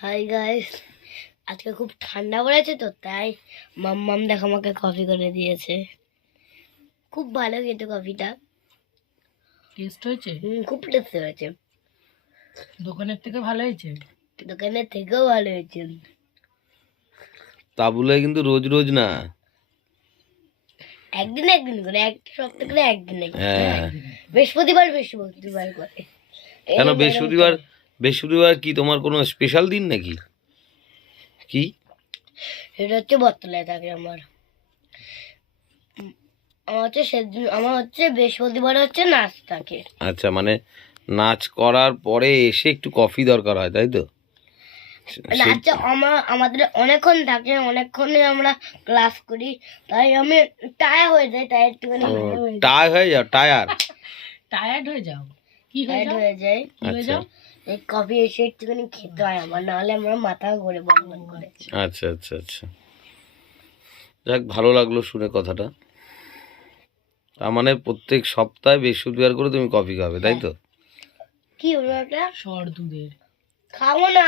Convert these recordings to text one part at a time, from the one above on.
Hi guys, আজকে খুব ঠান্ডা পড়েছে তো তাই মাম্মাম দেখো আমাকে কফি করে দিয়েছে। খুব ভালো খেতে কফিটা। টেস্ট হয়েছে? খুব টেস্ট হয়েছে। দোকানের থেকে ভালো হয়েছে? দোকানের থেকেও ভালো হয়েছে। তা বলে কিন্তু রোজ রোজ না। একদিন একদিন করে, একটা সপ্তাহ করে একদিন একদিন। হ্যাঁ। বৃহস্পতিবার করে। কেন বৃহস্পতিবার কি তোমার কোনো স্পেশাল দিন নাকি? কি এটা হচ্ছে বটতলায় থাকে আমার। আমার হচ্ছে সেদিন, আমার হচ্ছে বৃহস্পতিবার হচ্ছে নাচ থাকে। আচ্ছা, মানে নাচ করার পরে এসে একটু কফি দরকার হয়, তাই তো? নাচটা আমাদের অনেকক্ষণ থাকে, অনেকক্ষণে আমরা ক্লাস করি, তাই আমি টায়ার হয়ে যাই, তাই একটুখানি টায়ার হয়ে যাও, টায়ার টায়ার্ড হয়ে যাও? কি হয়ে টায়ার্ড যাও? হয়ে যাই। কি হয়ে যাও? এই কফি এসে একটুখানি খেতে হয় আমার, নাহলে আমার মাথা ঘুরে বন্ধ করে। আচ্ছা আচ্ছা আচ্ছা, যাক, ভালো লাগলো শুনে কথাটা। তার মানে প্রত্যেক সপ্তাহে বৃহস্পতিবার করে তুমি কফি খাবে, তাই তো? কি হলো একটা? সর দুধের। খাবো না।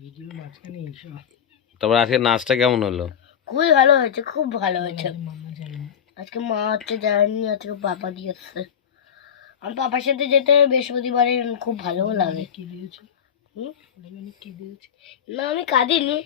ভিডিও মাঝখানে এইসব তারপর আজকে নাচটা কেমন হলো? খুবই ভালো হয়েছে, খুব ভালো হয়েছে। মামা জানি না। আজকে মা হচ্ছে যায়নি, আজকে বাবা দিয়েছে। আমার পাপার সাথে যেতে বৃহস্পতিবারে খুব ভালোও লাগে। কি দিয়েছে? হুম? কি দিয়েছে? না, আমি কাঁদিনি।